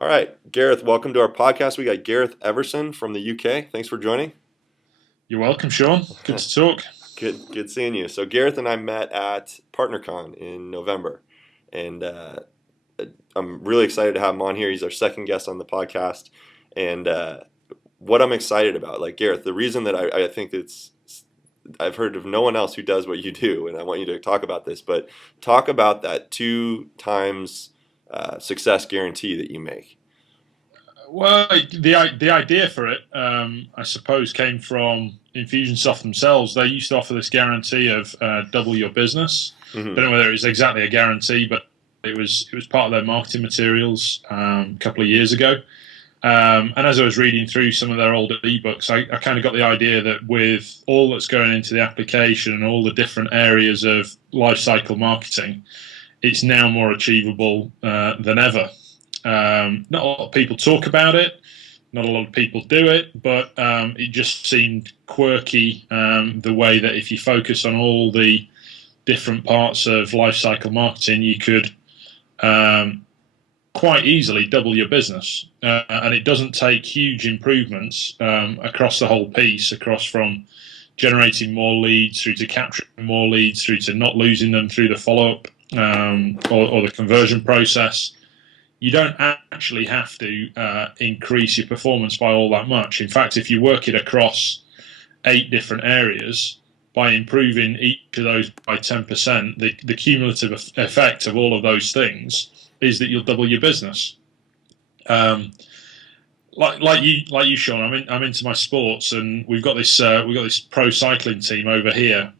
All right, Gareth, welcome to our podcast. We got Gareth Everson from the UK. Thanks for joining. You're welcome, Sean. Good to talk. Good seeing you. So Gareth and I met at PartnerCon in November, and I'm really excited to have him on here. He's our second guest on the podcast, and what I'm excited about, like Gareth, the reason that I think I've heard of no one else who does what you do, and I want you to talk about this, but talk about that two times success guarantee that you make. Well, the idea for it, I suppose, came from Infusionsoft themselves. They used to offer this guarantee of double your business. Hmm. Don't know whether it was exactly a guarantee, but it was part of their marketing materials a couple of years ago. And as I was reading through some of their older ebooks, I kind of got the idea that with all that's going into the application and all the different areas of life cycle marketing, it's now more achievable than ever. Not a lot of people talk about it, not a lot of people do it, but it just seemed quirky the way that if you focus on all the different parts of life cycle marketing, you could quite easily double your business. And it doesn't take huge improvements across the whole piece, across from generating more leads through to capturing more leads through to not losing them through the follow-up or the conversion process. You don't actually have to increase your performance by all that much. In fact, if you work it across 8 different areas, by improving each of those by 10%, the cumulative effect of all of those things is that you'll double your business. Um, like you, Sean, I'm into my sports, and we've got this pro cycling team over here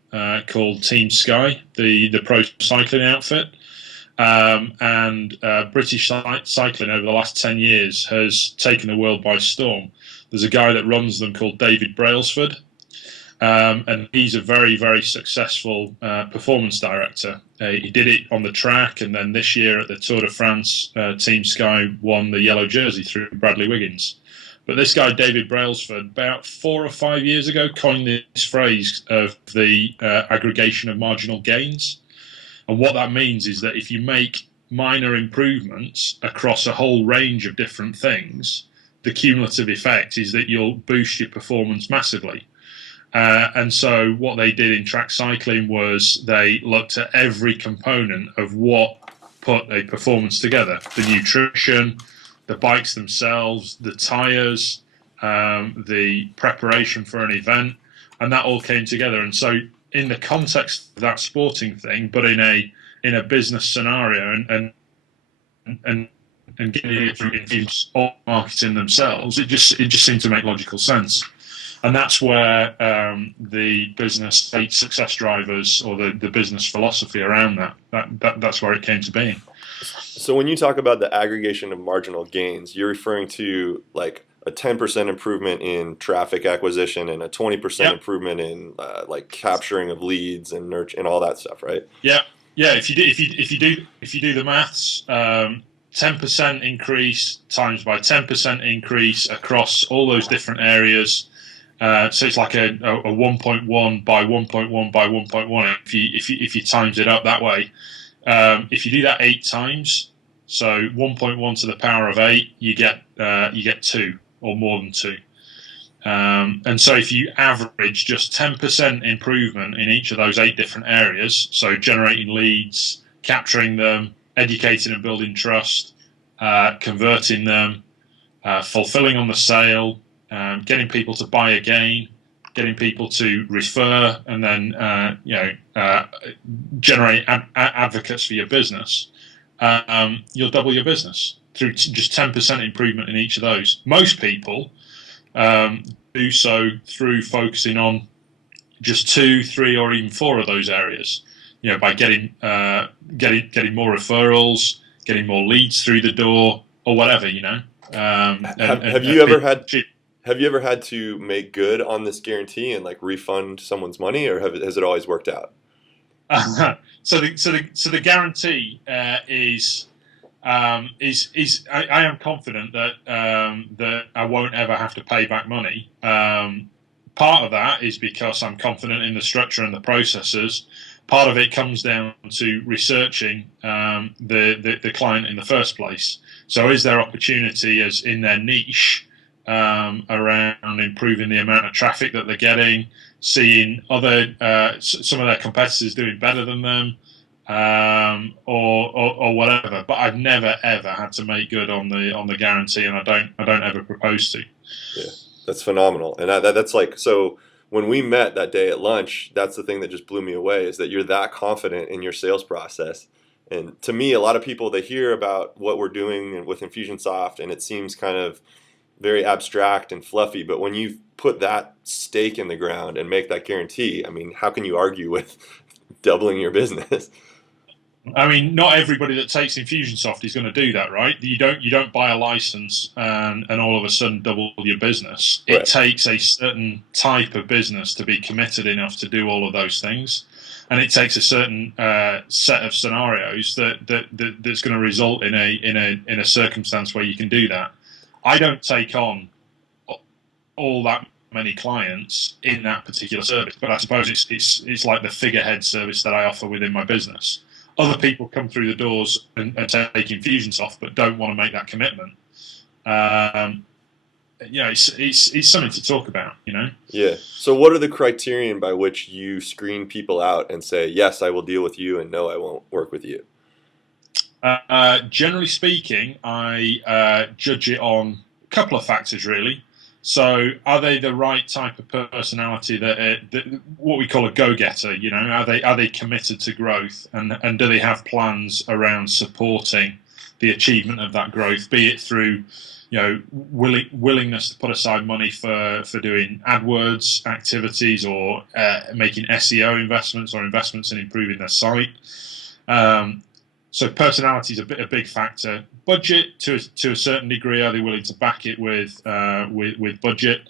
called Team Sky, the pro cycling outfit. And British cycling over the last 10 years has taken the world by storm. There's a guy that runs them called David Brailsford, and he's a very, very successful performance director. He did it on the track, and then this year at the Tour de France, Team Sky won the yellow jersey through Bradley Wiggins. But this guy, David Brailsford, about 4 or 5 years ago, coined this phrase of the aggregation of marginal gains. And what that means is that if you make minor improvements across a whole range of different things, the cumulative effect is that you'll boost your performance massively. And so what they did in track cycling was they looked at every component of what put a performance together: the nutrition, the bikes themselves, the tyres, the preparation for an event, and that all came together. And so in the context of that sporting thing, but in a business scenario, and getting it through marketing themselves, it just seemed to make logical sense. And that's where the business 8 success drivers, or the business philosophy around that's where it came to be. So when you talk about the aggregation of marginal gains, you're referring to like a 10% improvement in traffic acquisition and a 20% Yep. improvement in like capturing of leads and nurture and all that stuff, right? Yeah, yeah. If you do the maths, 10% increase times by 10% increase across all those different areas. So it's like a 1.1 by 1.1 by 1.1. If you times it up that way, if you do that 8 times, so 1.1 to the power of 8, you get 2 or more than 2. And so if you average just 10% improvement in each of those 8 different areas, so generating leads, capturing them, educating and building trust, converting them, fulfilling on the sale, getting people to buy again, getting people to refer, and then generate advocates for your business, you'll double your business through just 10% improvement in each of those. Most people do so through focusing on just 2, 3, or even 4 of those areas. By getting more referrals, getting more leads through the door, or whatever. Have you ever had to make good on this guarantee and like refund someone's money, or has it always worked out? So the guarantee is I am confident that I won't ever have to pay back money. Part of that is because I'm confident in the structure and the processes. Part of it comes down to researching the client in the first place. So is there opportunity as in their niche around improving the amount of traffic that they're getting, seeing other some of their competitors doing better than them, or whatever. But I've never ever had to make good on the guarantee, and I don't ever propose to. Yeah, that's phenomenal. And that's like, so when we met that day at lunch, that's the thing that just blew me away, is that you're that confident in your sales process. And to me, a lot of people, they hear about what we're doing with Infusionsoft and it seems kind of very abstract and fluffy, but when you put that stake in the ground and make that guarantee, I mean, how can you argue with doubling your business? I mean, not everybody that takes Infusionsoft is going to do that, right? You don't buy a license and all of a sudden double your business. It Right. takes a certain type of business to be committed enough to do all of those things, and it takes a certain set of scenarios that's going to result in a circumstance where you can do that. I don't take on all that many clients in that particular service, but I suppose it's like the figurehead service that I offer within my business. Other people come through the doors and take Infusionsoft, but don't want to make that commitment. Yeah, it's something to talk about, you know. Yeah. So what are the criterion by which you screen people out and say, yes, I will deal with you, and no, I won't work with you? Generally speaking, I judge it on a couple of factors, really. So, are they the right type of personality that what we call a go-getter? You know, are they committed to growth, and do they have plans around supporting the achievement of that growth? Be it through, willingness to put aside money for doing AdWords activities, or making SEO investments, or investments in improving their site. So personality is a big factor. Budget to a certain degree, are they willing to back it with budget?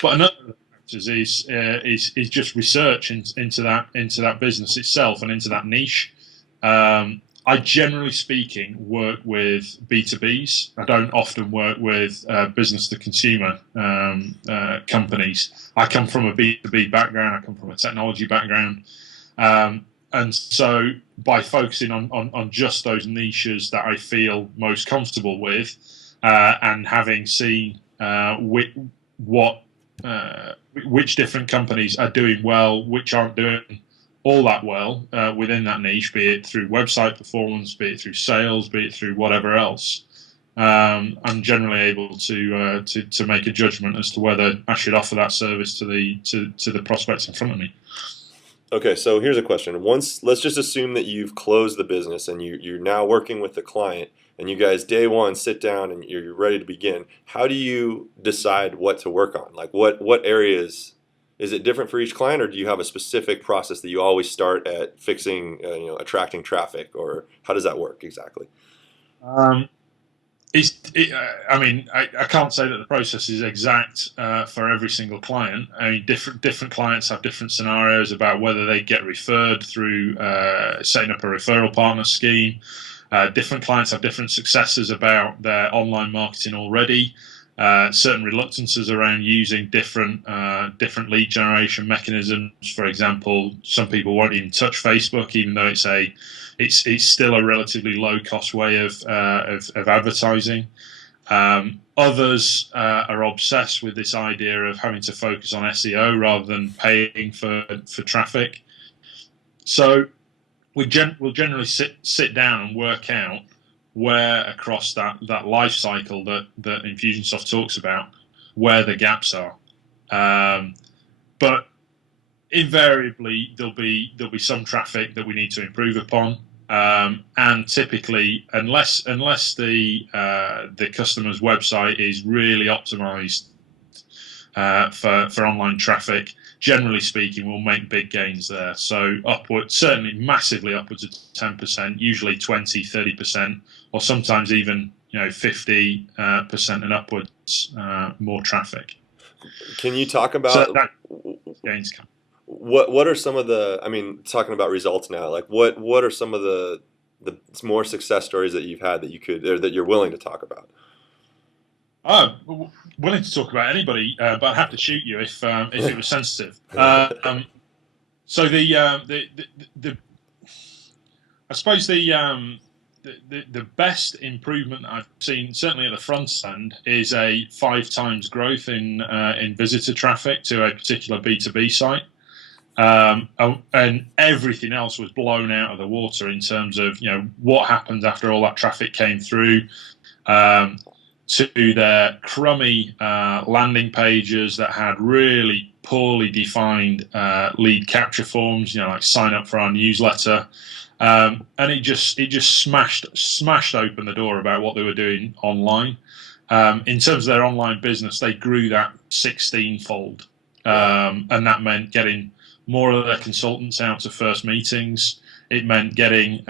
But another of the factors is just research into that business itself and into that niche. I generally speaking work with B2Bs. I don't often work with business to consumer companies. I come from a B2B background. I come from a technology background. And so by focusing on just those niches that I feel most comfortable with, and having seen which different companies are doing well, which aren't doing all that well within that niche, be it through website performance, be it through sales, be it through whatever else, I'm generally able to make a judgment as to whether I should offer that service to the prospects in front of me. Okay, so here's a question. Once, let's just assume that you've closed the business and you're now working with the client, and you guys day one sit down and you're ready to begin. How do you decide what to work on? Like what areas, is it different for each client, or do you have a specific process that you always start at fixing, attracting traffic, or how does that work exactly? Um, I can't say that the process is exact for every single client. I mean, different clients have different scenarios about whether they get referred through setting up a referral partner scheme. Different clients have different successes about their online marketing already. Certain reluctances around using different lead generation mechanisms. For example, some people won't even touch Facebook, even though it's still a relatively low cost way of advertising. Others are obsessed with this idea of having to focus on SEO rather than paying for traffic. So we'll generally sit down and work out where across that life cycle that Infusionsoft talks about, where the gaps are. But invariably there'll be some traffic that we need to improve upon. And typically, unless the customer's website is really optimized for online traffic, generally speaking, we'll make big gains there. So certainly massively upwards of 10%, usually 20, 30%, or sometimes even 50% and upwards more traffic. Can you talk about So that gains come. what are some of the, I mean, talking about results now, like what are some of the more success stories that you've had that you could, or that you're willing to talk about? Willing to talk about anybody, but I'd have to shoot you if it was sensitive. So the I suppose the the best improvement I've seen, certainly at the front end, is a 5 times growth in visitor traffic to a particular B2B site. And everything else was blown out of the water in terms of what happened after all that traffic came through, to their crummy landing pages that had really poorly defined lead capture forms, like sign up for our newsletter. And it just smashed open the door about what they were doing online. In terms of their online business, they grew that 16-fold, and that meant getting more of their consultants out to first meetings. It meant getting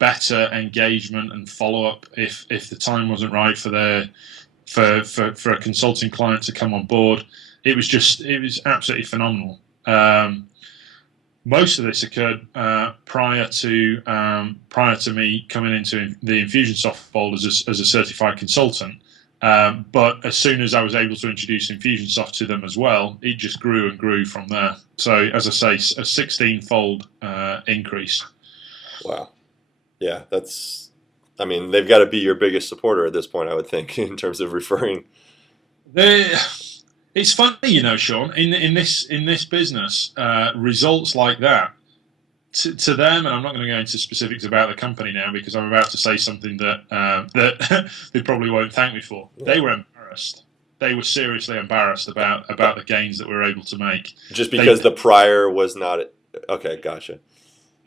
better engagement and follow up if the time wasn't right for a consulting client to come on board. It was absolutely phenomenal. Most of this occurred prior to me coming into the Infusionsoft fold as a certified consultant. But as soon as I was able to introduce Infusionsoft to them as well, it just grew and grew from there. So, as I say, a 16-fold increase. Wow. Yeah, they've got to be your biggest supporter at this point, I would think, in terms of referring. It's funny, Sean, in this business, results like that, to them, and I'm not going to go into specifics about the company now because I'm about to say something that they probably won't thank me for. Yeah. They were embarrassed. They were seriously embarrassed about the gains that we were able to make. Just because the prior was not okay. Gotcha.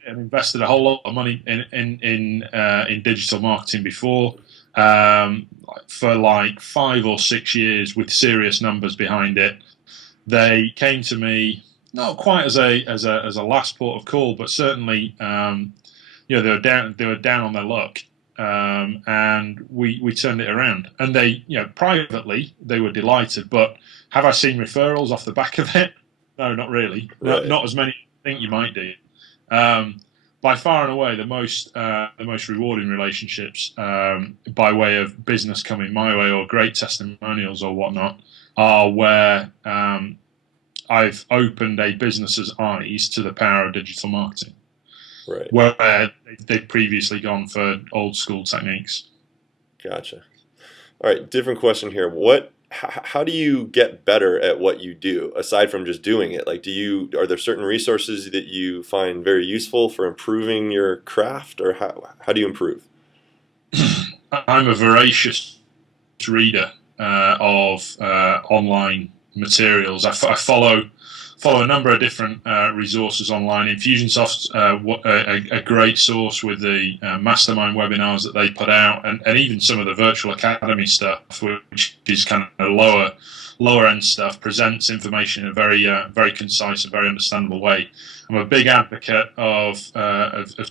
And invested a whole lot of money in digital marketing before, for like 5 or 6 years with serious numbers behind it. They came to me. Not quite as a last port of call, but certainly, they were down on their luck, and we turned it around. And they, privately, they were delighted. But have I seen referrals off the back of it? No, not really. Right. Not as many as you think you might do. By far and away, the most rewarding relationships, by way of business coming my way or great testimonials or whatnot, are where I've opened a business's eyes to the power of digital marketing, right? Where they'd previously gone for old school techniques. Gotcha. All right, different question here. How do you get better at what you do aside from just doing it? Like, are there certain resources that you find very useful for improving your craft, or how do you improve? I'm a voracious reader of online materials. I follow a number of different resources online. Infusionsoft's a great source with the mastermind webinars that they put out, and even some of the virtual academy stuff, which is kind of lower end stuff, presents information in a very concise and very understandable way. I'm a big advocate of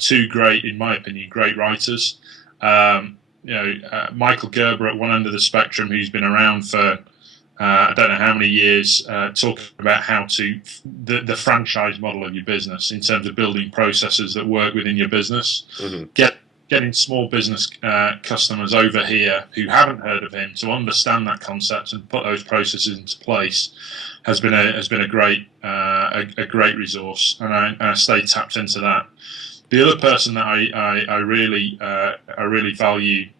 two great, in my opinion, great writers. Michael Gerber at one end of the spectrum, who's been around for I don't know how many years, talking about how to the franchise model of your business in terms of building processes that work within your business. Mm-hmm. Getting small business customers over here who haven't heard of him to understand that concept and put those processes into place has been a great resource, and I stay tapped into that. The other person that I really value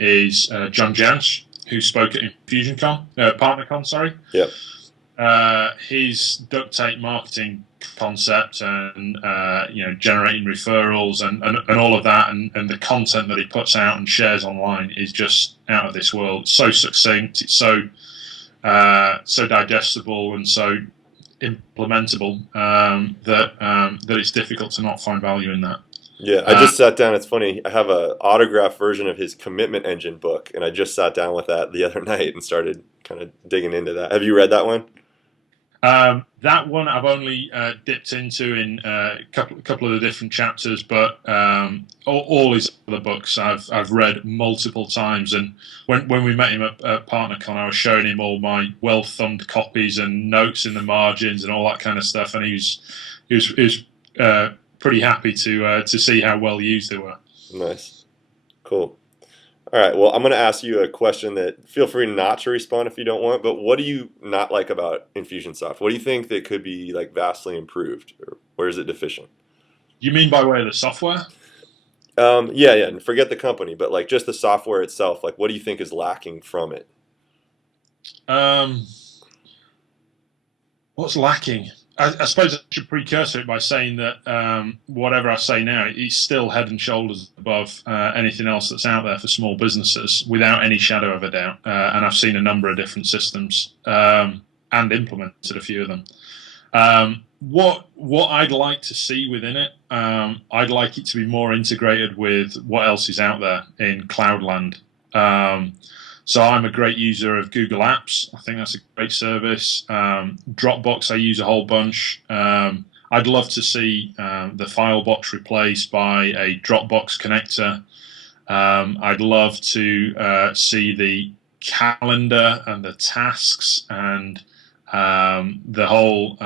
is John Jantsch, who spoke at PartnerCon, sorry. Yep. His duct tape marketing concept and generating referrals and all of that, and the content that he puts out and shares online is just out of this world. It's so succinct, it's so digestible and so implementable that it's difficult to not find value in that. Yeah, I just sat down. It's funny. I have an autographed version of his Commitment Engine book, and I just sat down with that the other night and started kind of digging into that. Have you read that one? That one I've only dipped into in a couple of the different chapters, but all his other books I've read multiple times. And when we met him at PartnerCon, I was showing him all my well-thumbed copies and notes in the margins and all that kind of stuff, and he was pretty happy to see how well used they were. Nice. Cool. All right. Well, I'm going to ask you a question that feel free not to respond if you don't want, but what do you not like about Infusionsoft? What do you think that could be vastly improved, or where is it deficient? You mean by way of the software? Yeah, yeah. And forget the company, but like just the software itself. Like, what do you think is lacking from it? Um, what's lacking? I suppose I should precursor it by saying that whatever I say now, it's still head and shoulders above anything else that's out there for small businesses, without any shadow of a doubt. And I've seen a number of different systems and implemented a few of them. What I'd like to see within it, I'd like it to be more integrated with what else is out there in Cloudland. Um, so I'm a great user of Google Apps. I think that's a great service. Dropbox I use a whole bunch. I'd love to see the file box replaced by a Dropbox connector. I'd love to see the calendar and the tasks and the whole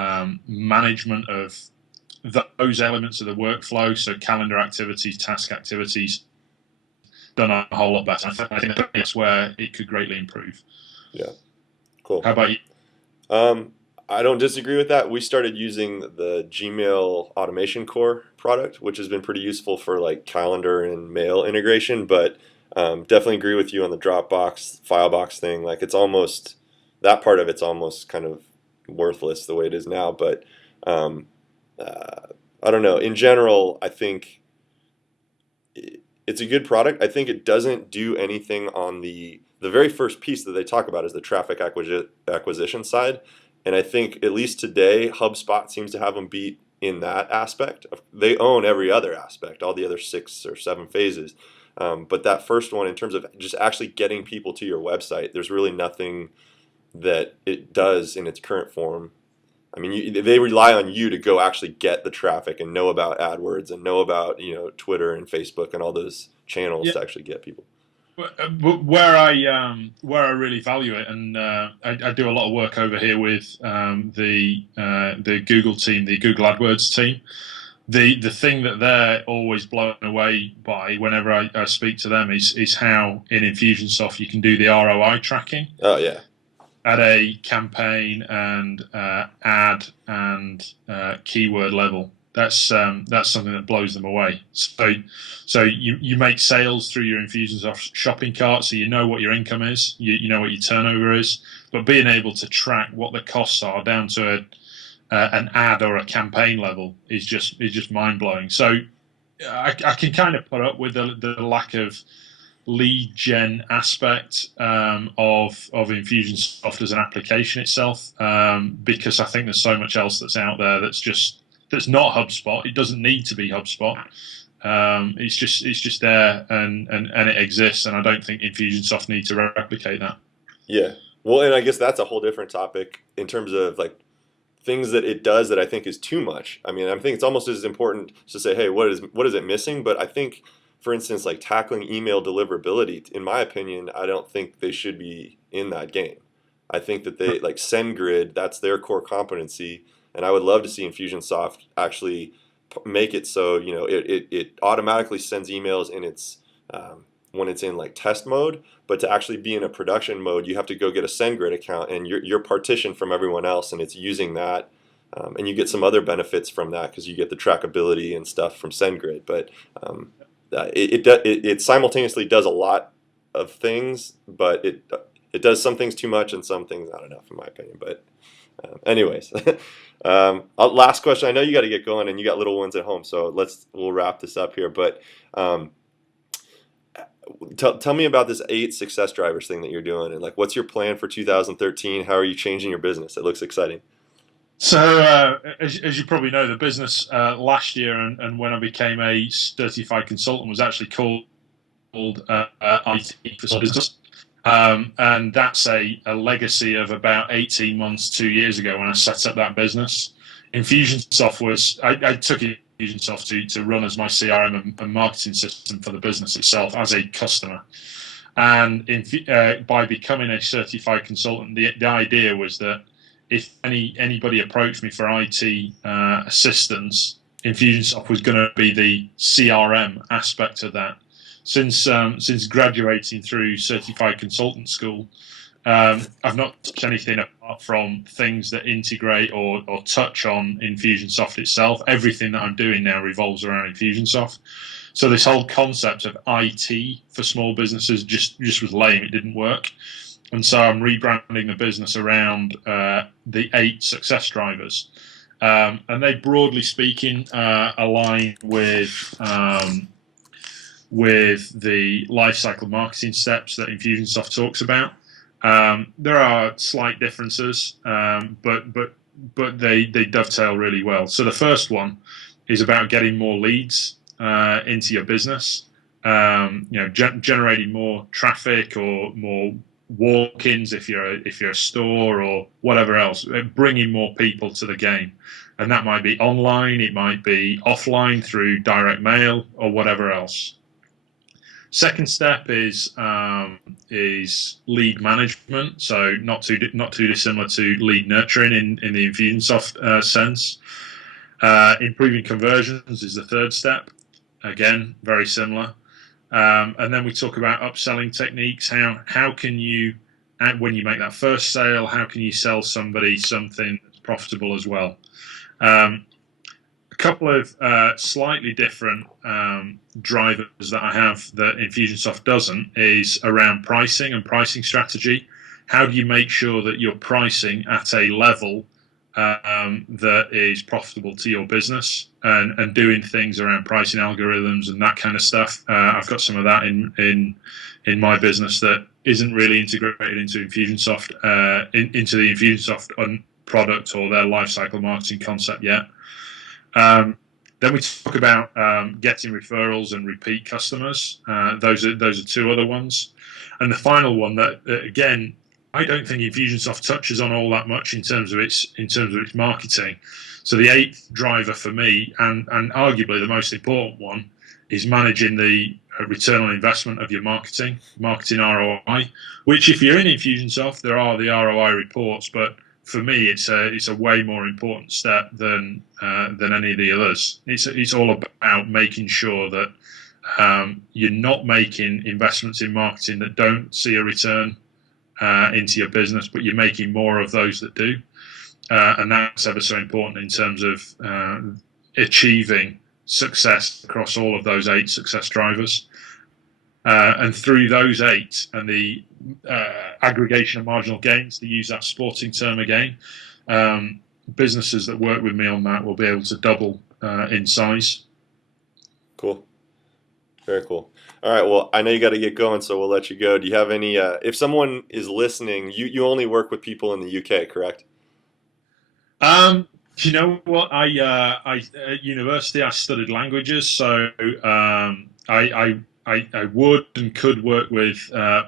management of those elements of the workflow, so calendar activities, task activities, done a whole lot better. I think that's where it could greatly improve. Yeah, cool. How about you? Um, I don't disagree with that. We started using the Gmail Automation Core product, which has been pretty useful for like calendar and mail integration. But definitely agree with you on the Dropbox Filebox thing. Like it's almost that part of it's almost kind of worthless the way it is now. But um, uh, I don't know. In general, I think it's a good product. I think it doesn't do anything on the very first piece that they talk about is the traffic acquisition side, and I think at least today HubSpot seems to have them beat in that aspect. They own every other aspect, all the other 6 or 7 phases. But that first one, in terms of just actually getting people to your website, there's really nothing that it does in its current form. I mean, they rely on you to go actually get the traffic and know about AdWords and know about Twitter and Facebook and all those channels Yeah, to actually get people. where I really value it, and I do a lot of work over here with the Google team, the Google AdWords team. The thing that they're always blown away by whenever I speak to them is how in Infusionsoft you can do the ROI tracking Oh yeah, at a campaign and ad and keyword level. That's something that blows them away. So you make sales through your Infusionsoft shopping cart, so you know what your income is, you know what your turnover is, but being able to track what the costs are down to an ad or a campaign level is just mind blowing. So I can kind of put up with the lack of lead gen aspect of Infusionsoft as an application itself, because I think there's so much else that's out there that's not HubSpot. It doesn't need to be HubSpot. It's just there and it exists, and I don't think Infusionsoft need to replicate that. yeah. Well, and I guess that's a whole different topic in terms of like things that it does that I think is too much. I mean, I think it's almost as important to say, hey, what is it missing? But I think, for instance, like tackling email deliverability, in my opinion, I don't think they should be in that game. I think that they like SendGrid, that's their core competency, and I would love to see Infusionsoft actually make it so it automatically sends emails in its when it's in like test mode, but to actually be in a production mode, you have to go get a SendGrid account, and you're partitioned from everyone else, and it's using that, and you get some other benefits from that because you get the trackability and stuff from SendGrid. But it simultaneously does a lot of things, but it does some things too much and some things not enough, in my opinion. But anyways, last question. I know you got to get going, and you got little ones at home, so we'll wrap this up here. But tell me about this 8 success drivers thing that you're doing, and like, what's your plan for 2013? How are you changing your business? It looks exciting. So, as you probably know, the business last year and when I became a certified consultant was actually called IT for Business. And that's a legacy of about 18 months, 2 years ago when I set up that business. Infusionsoft I took Infusionsoft to run as my CRM and marketing system for the business itself as a customer. And by becoming a certified consultant, the idea was that if anybody approached me for IT assistance, Infusionsoft was going to be the CRM aspect of that. Since graduating through certified consultant school, I've not touched anything apart from things that integrate or touch on Infusionsoft itself. Everything that I'm doing now revolves around Infusionsoft. So this whole concept of IT for small businesses just was lame. It didn't work. And so I'm rebranding the business around the 8 success drivers. And they, broadly speaking, align with the lifecycle marketing steps that Infusionsoft talks about. There are slight differences, but they dovetail really well. So the first one is about getting more leads into your business. Generating more traffic or more walk-ins if you're a store or whatever else, bringing more people to the game. And that might be online, it might be offline through direct mail or whatever else. Second step is lead management, so not too dissimilar to lead nurturing in the Infusionsoft sense. Improving conversions is the third step. Again, very similar. And then we talk about upselling techniques. How can you, when you make that first sale, how can you sell somebody something that's profitable as well? A couple of slightly different drivers that I have that Infusionsoft doesn't is around pricing and pricing strategy. How do you make sure that you're pricing at a level that is profitable to your business, and doing things around pricing algorithms and that kind of stuff? I've got some of that in my business that isn't really integrated into Infusionsoft, into the Infusionsoft product or their lifecycle marketing concept yet. Then we talk about getting referrals and repeat customers. Those are two other ones, and the final one that again, I don't think Infusionsoft touches on all that much in terms of its marketing. So the 8th driver for me, and arguably the most important one, is managing the return on investment of your marketing ROI. Which, if you're in Infusionsoft, there are the ROI reports, but for me, it's a way more important step than any of the others. It's all about making sure that you're not making investments in marketing that don't see a return into your business, but you're making more of those that do, and that's ever so important in terms of achieving success across all of those 8 success drivers. And through those 8 and the aggregation of marginal gains, to use that sporting term again, businesses that work with me on that will be able to double in size. Cool. Very cool. All right. Well, I know you got to get going, so we'll let you go. Do you have any? If someone is listening, you only work with people in the UK, correct? You know what? I at university I studied languages, so I would and could work with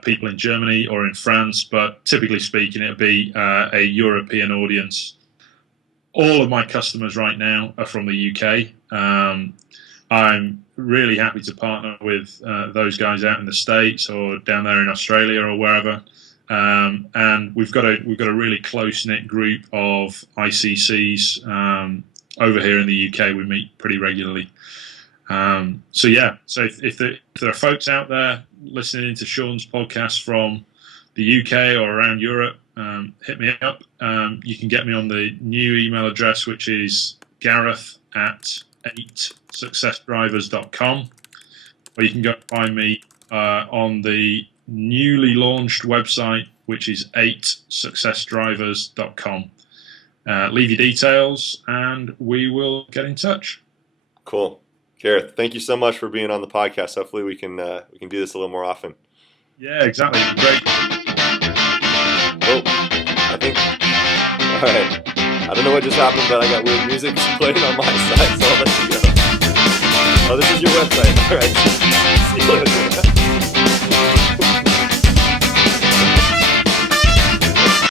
people in Germany or in France, but typically speaking, it would be a European audience. All of my customers right now are from the UK. I'm really happy to partner with those guys out in the States or down there in Australia or wherever. And we've got a really close-knit group of ICCs over here in the UK. We meet pretty regularly. So if there are folks out there listening to Sean's podcast from the UK or around Europe, hit me up. You can get me on the new email address, which is gareth@8successdrivers.com, or you can go find me on the newly launched website, which is 8successdrivers.com. Leave your details and we will get in touch. Cool. Gareth, thank you so much for being on the podcast. Hopefully we can do this a little more often. Yeah, exactly. Great. Oh, I think. All right. I don't know what just happened, but I got weird music playing on my side, so I'll let you go. Oh, this is your website. All right. See you later.